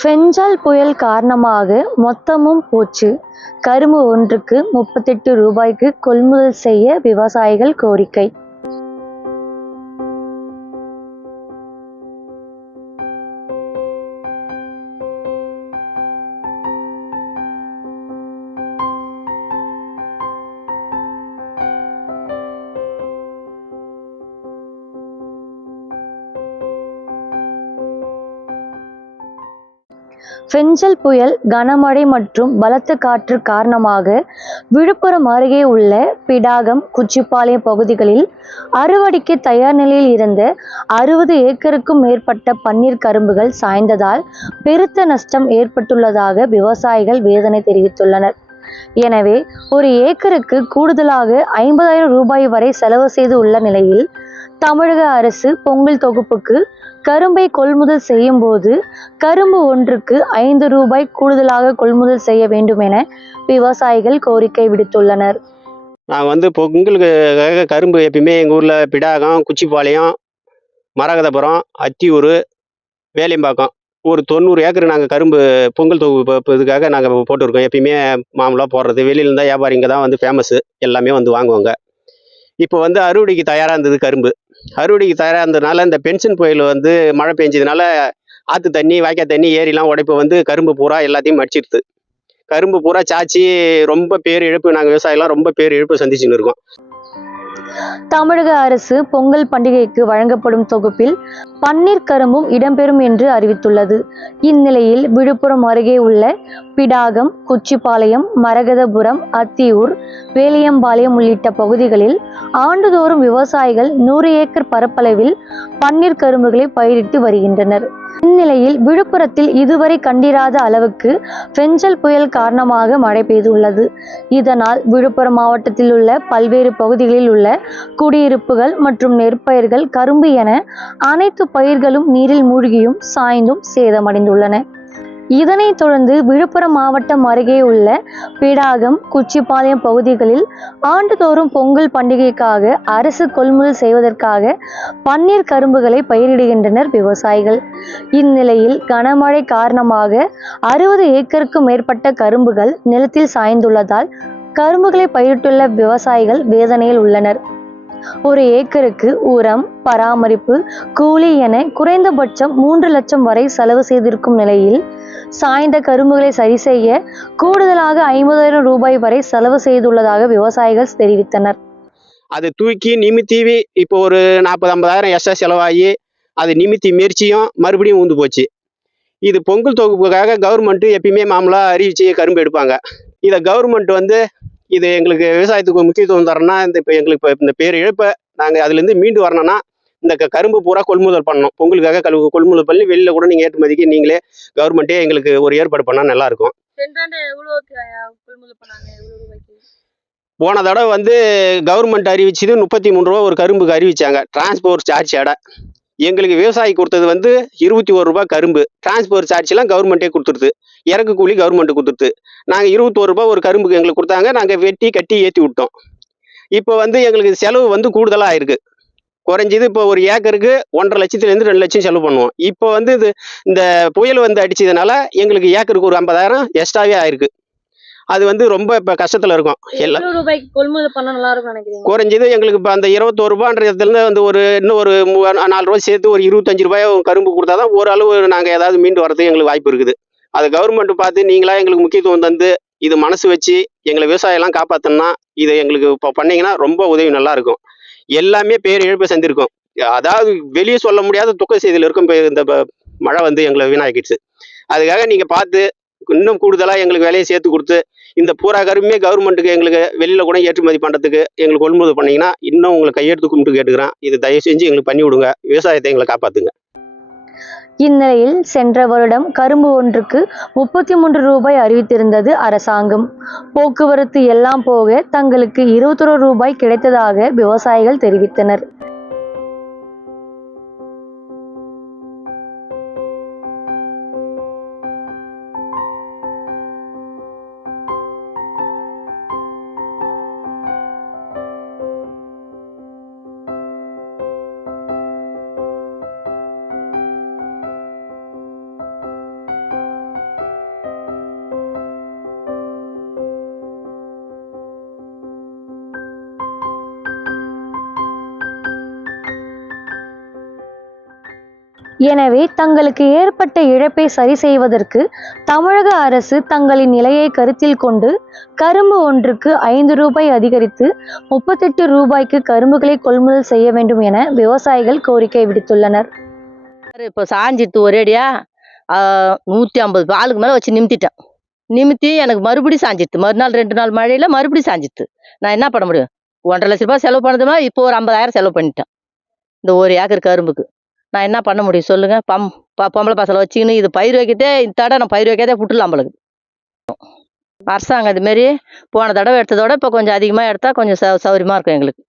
ஃபெஞ்சால் புயல் காரணமாக மொத்தமும் போச்சு. கரும்பு ஒன்றுக்கு 38 ரூபாய்க்கு கொள்முதல் செய்ய விவசாயிகள் கோரிக்கை. ஃபெஞ்சல் புயல், கனமழை மற்றும் பலத்த காற்று காரணமாக விழுப்புரம் அருகே உள்ள பிடாகம், குச்சிப்பாளையம் பகுதிகளில் அறுவடைக்கு தயார் நிலையில் இருந்த 60 ஏக்கருக்கும் மேற்பட்ட பன்னீர் கரும்புகள் சாய்ந்ததால் பெருத்த நஷ்டம் ஏற்பட்டுள்ளதாக விவசாயிகள் வேதனை தெரிவித்துள்ளனர். எனவே ஒரு ஏக்கருக்கு கூடுதலாக 50,000 ரூபாய் வரை செலவு செய்து உள்ள நிலையில் தமிழக அரசு பொங்கல் தொகுப்புக்கு கரும்பை கொள்முதல் செய்யும் போது கரும்பு ஒன்றுக்கு 5 ரூபாய் கூடுதலாக கொள்முதல் செய்ய வேண்டும் என விவசாயிகள் கோரிக்கை விடுத்துள்ளனர். நான் பொங்கலுக்காக கரும்பு எப்பயுமே எங்கள் ஊரில் பிடாகம், குச்சிப்பாளையம், மரகதபுரம், அத்தியூர், வேலியம்பாக்கம் ஒரு 90 ஏக்கர் நாங்கள் கரும்பு பொங்கல் தொகுப்பு இதுக்காக நாங்கள் போட்டுருக்கோம். எப்பயுமே மாமூலாக போடுறது. வெளியில தான் வியாபாரிங்க தான் ஃபேமஸ்ஸு, எல்லாமே வாங்குவாங்க. இப்போ அறுவடைக்கு தயாராக இருந்தது கரும்பு. அறுவடைக்கு தயாராக இருந்ததுனால இந்த பென்ஷன் புயல் மழை பெஞ்சதுனால ஆற்று தண்ணி, வாய்க்கால் தண்ணி, ஏரிலாம் உடைப்பு கரும்பு பூரா எல்லாத்தையும் அடிச்சிடுது. கரும்பு பூரா சாச்சி ரொம்ப பேரிழப்பு. நாங்கள் விவசாயிலாம் ரொம்ப பேரிழப்பு சந்திச்சுன்னு இருக்கோம். தமிழக அரசு பொங்கல் பண்டிகைக்கு வழங்கப்படும் தொகுப்பில் பன்னீர் கரும்பும் இடம்பெறும் என்று அறிவித்துள்ளது. இந்நிலையில் விழுப்புரம் அருகே உள்ள பிடாகம், குச்சிப்பாளையம், மரகதபுரம், அத்தியூர், வேலியம்பாளையம் உள்ளிட்ட பகுதிகளில் ஆண்டுதோறும் விவசாயிகள் 100 ஏக்கர் பரப்பளவில் பன்னீர் கரும்புகளை பயிரிட்டு வருகின்றனர். இந்நிலையில் விழுப்புரத்தில் இதுவரை கண்டிராத அளவுக்கு ஃபெஞ்சல் புயல் காரணமாக மழை பெய்துள்ளது. இதனால் விழுப்புரம் மாவட்டத்தில் உள்ள பல்வேறு பகுதிகளில் உள்ள குடியிருப்புகள் மற்றும் நெற்பயிர்கள், கரும்பு என அனைத்து பயிர்களும் நீரில் மூழ்கியும் சாய்ந்தும் சேதமடைந்துள்ளன. இதனைத் தொடர்ந்து விழுப்புரம் மாவட்டம் அருகே உள்ள பிடாகம், குச்சிப்பாளையம் பகுதிகளில் ஆண்டுதோறும் பொங்கல் பண்டிகைக்காக அரசு கொள்முதல் செய்வதற்காக பன்னீர் கரும்புகளை பயிரிடுகின்றனர் விவசாயிகள். இந்நிலையில் கனமழை காரணமாக 60 ஏக்கருக்கும் மேற்பட்ட கரும்புகள் நிலத்தில் சாய்ந்துள்ளதால் கரும்புகளை பயிரிட்டுள்ள விவசாயிகள் வேதனையில் உள்ளனர். ஒரு ஏக்கருக்கு உரம், பராமரிப்பு, கூலி என குறைந்தபட்சம் 3 லட்சம் வரை செலவு செய்திருக்கும் நிலையில் சாய்ந்த கரும்புகளை சரி செய்ய கூடுதலாக 50,000 ரூபாய் வரை செலவு செய்துள்ளதாக விவசாயிகள் தெரிவித்தனர். அது தூக்கி நிமித்தி இப்போ ஒரு 40-50,000 எக்ஸ்ட்ரா செலவாகி அது நிமித்தி முயற்சியும் மறுபடியும் ஊந்து போச்சு. இது பொங்கல் தொகுப்புக்காக கவர்மெண்ட் எப்பயுமே மாமூலாக அறிவிச்சு கரும்பு எடுப்பாங்க. இதை கவர்மெண்ட் இது எங்களுக்கு விவசாயத்துக்கு முக்கியத்துவம் தரணும்னா இப்போ எங்களுக்கு இப்போ இந்த பேரிழப்பை நாங்கள் அதுலேருந்து மீண்டு வரணும்னா இந்த கரும்பு பூரா கொள்முதல் பண்ணணும். பொங்கலுக்காக கொள்முதல் பண்ணி வெளியில் கூட நீங்கள் ஏற்றுமதிக்கு நீங்களே கவர்மெண்ட்டே எங்களுக்கு ஒரு ஏற்பாடு பண்ணால் நல்லாயிருக்கும். போன தடவை கவர்மெண்ட் அறிவிச்சது 33 ரூபா ஒரு கரும்புக்கு அறிவிச்சாங்க. டிரான்ஸ்போர்ட் சார்ஜ் எடை எங்களுக்கு விவசாயி கொடுத்தது 21 ரூபா கரும்பு. டிரான்ஸ்போர்ட் சார்ஜ்லாம் கவர்மெண்ட்டே கொடுத்துருது. இறக்கு கூலி கவர்மெண்ட் கொடுத்துருது. நாங்கள் 21 ரூபா ஒரு கரும்புக்கு எங்களுக்கு கொடுத்தாங்க. நாங்கள் வெட்டி கட்டி ஏற்றி விட்டோம். இப்போ எங்களுக்கு செலவு கூடுதலாக ஆயிருக்கு. குறைஞ்சது இப்போ ஒரு ஏக்கருக்கு 1,50,000 லட்சத்துலேருந்து 2 லட்சம் செலவு பண்ணுவோம். இப்போ இது இந்த புயல் அடிச்சதுனால எங்களுக்கு ஏக்கருக்கு ஒரு 50,000 எக்ஸ்ட்ராவே ஆயிருக்கு. அது ரொம்ப இப்போ கஷ்டத்தில் இருக்கும். எல்லாம் ரூபாய்க்கு கொள்முதல் பண்ண நல்லா இருக்கும் நினைக்கிறீங்க? குறைஞ்சது எங்களுக்கு இப்போ அந்த 21 ரூபான்றதுலேருந்து இன்னும் ஒரு 4 ரூபாய் சேர்த்து ஒரு 25 ரூபாய் கரும்பு கொடுத்தா தான் ஓரளவு நாங்கள் ஏதாவது மீண்டு வரதுக்கு எங்களுக்கு வாய்ப்பு இருக்குது. அது கவர்மெண்ட் பார்த்து நீங்களா எங்களுக்கு முக்கியத்துவம் தந்து இது மனசு வச்சு எங்களை விவசாயம்லாம் காப்பாற்றணும்னா இதை எங்களுக்கு இப்போ பண்ணீங்கன்னா ரொம்ப உதவி நல்லா இருக்கும். எல்லாமே பேரிழப்பை சந்திருக்கும். அதாவது வெளியே சொல்ல முடியாத துக்க செய்தியில் இருக்கும். இப்போ இந்த மழை எங்களை வீணாக்கிடுச்சு. அதுக்காக நீங்கள் பார்த்து இன்னும் கூடுதலாக எங்களுக்கு வேலையை சேர்த்து கொடுத்து இந்த பூரா கரும்புமே கவர்மெண்ட்டுக்கு எங்களுக்கு வெளியில் கூட ஏற்றுமதி பண்ணுறதுக்கு எங்களுக்கு கொள்முதல் பண்ணிங்கன்னா இன்னும் உங்களுக்கு கையெழுத்து கும்பிட்டு கேட்டுக்கிறேன். இது தயவு செஞ்சு எங்களுக்கு பண்ணி விடுங்க. விவசாயத்தை எங்களை காப்பாற்றுங்க. இந்நிலையில் சென்ற வருடம் கரும்பு ஒன்றுக்கு 33 ரூபாய் அறிவித்திருந்தது அரசாங்கம். போக்குவரத்து எல்லாம் போக தங்களுக்கு 21 ரூபாய் கிடைத்ததாக விவசாயிகள் தெரிவித்தனர். எனவே தங்களுக்கு ஏற்பட்ட இழப்பை சரி செய்வதற்கு தமிழக அரசு தங்களின் நிலையை கருத்தில் கொண்டு கரும்பு ஒன்றுக்கு 5 ரூபாய் அதிகரித்து 38 ரூபாய்க்கு கரும்புகளை கொள்முதல் செய்ய வேண்டும் என விவசாயிகள் கோரிக்கை விடுத்துள்ளனர். இப்போ சாஞ்சிட்டு ஒரேடியா 150 ஆளுக்கு மேலே வச்சு நிமித்தி எனக்கு மறுபடியும் சாஞ்சிட்டு மறுநாள் 2 நாள் மழையில் மறுபடியும் சாஞ்சிட்டு நான் என்ன பண்ண முடியும்? 1,50,000 ரூபாய் செலவு பண்ணதுமா இப்போ ஒரு 50,000 செலவு பண்ணிட்டேன் இந்த 1 ஏக்கர் கரும்புக்கு. நான் என்ன பண்ண முடியும் சொல்லுங்க? பொம்பளை பசங்களை வச்சுக்கின்னு இது பயிர் வைக்கிறதே இந்த தடவை நான் பயிர் வைக்காதே விட்டுலாம் நம்மளுக்கு. அரசாங்கம் இதுமாரி போன தடவை எடுத்ததோட இப்போ கொஞ்சம் அதிகமாக எடுத்தால் கொஞ்சம் சௌகரியமாக இருக்கும் எங்களுக்கு.